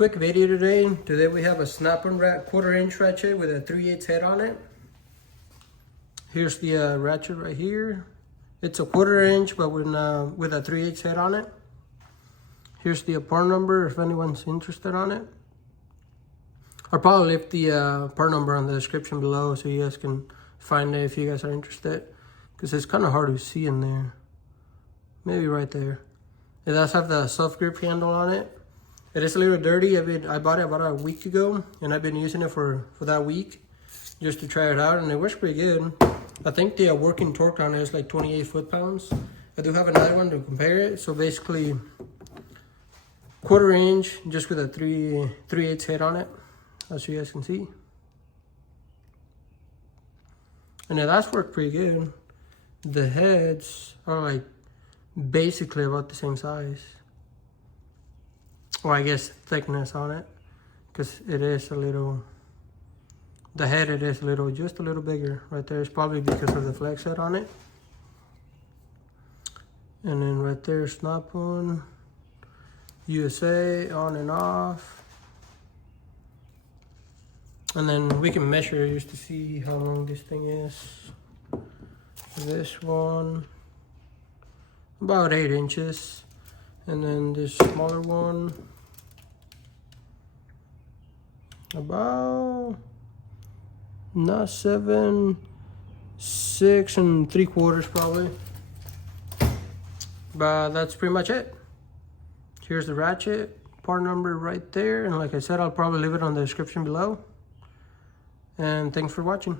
quick video today. Today we have a snap-on 1/4" ratchet with a 3/8 head on it. Here's the ratchet right here. It's a 1/4" but with a 3/8 head on it. Here's the part number if anyone's interested on it. I'll probably leave the part number on the description below so you guys can find it if you guys are interested, because it's kind of hard to see in there. Maybe right there. It does have the soft grip handle on it. It is a little dirty. I bought it about a week ago, and I've been using it for that week just to try it out, and it works pretty good. I think the working torque on it is like 28 foot-pounds. I do have another one to compare it. So basically 1/4" just with a 3/8 head on it, as you guys can see. And it does work pretty good. The heads are like basically about the same size. Well, I guess thickness on it, because it is a little, the head it is just a little bigger right there. It's probably because of the flex head on it. And then right there, snap-on, USA, on and off. And then we can measure just to see how long this thing is. This one, about 8 inches. And then this smaller one, about not 7, 6 3/4 probably. But that's pretty much it. Here's the ratchet, part number right there. And like I said, I'll probably leave it on the description below. And thanks for watching.